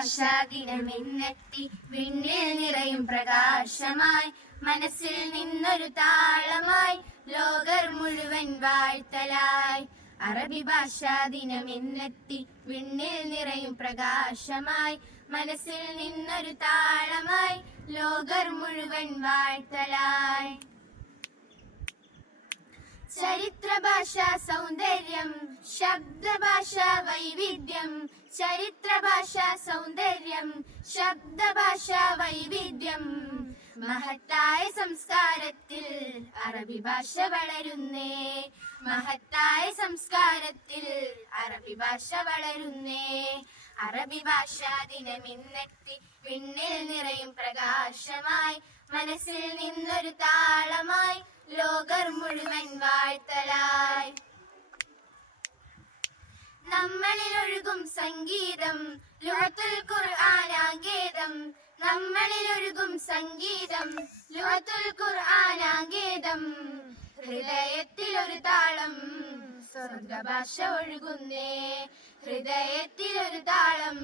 ഭാഷാ ദിനമെന്നെത്തി വിണ്ണിൽ നിറയും പ്രകാശമായി മനസ്സിൽ നിന്നൊരു താളമായി ലോകർ മുഴുവൻ വാഴ്ത്തലായി. അറബി ഭാഷാ ദിനമെന്നെത്തി വിണ്ണിൽ നിറയും പ്രകാശമായി മനസ്സിൽ നിന്നൊരു താളമായി ലോകർ മുഴുവൻ വാഴ്ത്തലായി. ചരിത്രഭാഷാ സൗന്ദര്യം ശബ്ദഭാഷാ വൈവിധ്യം ചരിത്രഭാഷാ സൗന്ദര്യം ശബ്ദഭാഷാ വൈവിധ്യം മഹത്തായ സംസ്കാരത്തിൽ അറബി ഭാഷ വളരുന്നേ. മഹത്തായ സംസ്കാരത്തിൽ അറബി ഭാഷ വളരുന്നേ. അറബി ഭാഷാ ദിനമിന്നെത്തി വിണ്ണിൽ നിറയും പ്രകാശമായി മനസ്സിൽ നിന്നൊരു താളമായി ലോകർ മുഴുവൻ വാഴ്ത്തലായി. നമ്മളിൽ ഒഴുകും സംഗീതം ലുഅത്തുൽ ഖുർആനാഗേദം നമ്മളിൽ ഒഴുകും സംഗീതം ലുഅത്തുൽ ഖുർആനാഗേദം ഹൃദയത്തിൽ ഒരു താളം സ്വർഗഭാഷ ഒഴുകുന്നേ. ഹൃദയത്തിൽ ഒരു താളം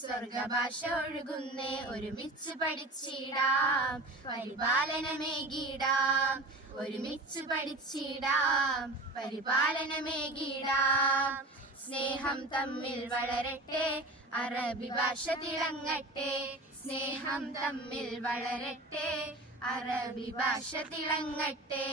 സ്വർഗഭാഷ ഒഴുകുന്നേ. ഒരുമിച്ച് പഠിച്ചിടാം പരിപാലനമേകിടാം. ഒരുമിച്ച് പഠിച്ചിടാം പരിപാലനമേകിടാം. സ്നേഹം തമ്മിൽ വളരട്ടെ അറബി ഭാഷ തിളങ്ങട്ടെ. സ്നേഹം തമ്മിൽ വളരട്ടെ അറബി ഭാഷ തിളങ്ങട്ടെ.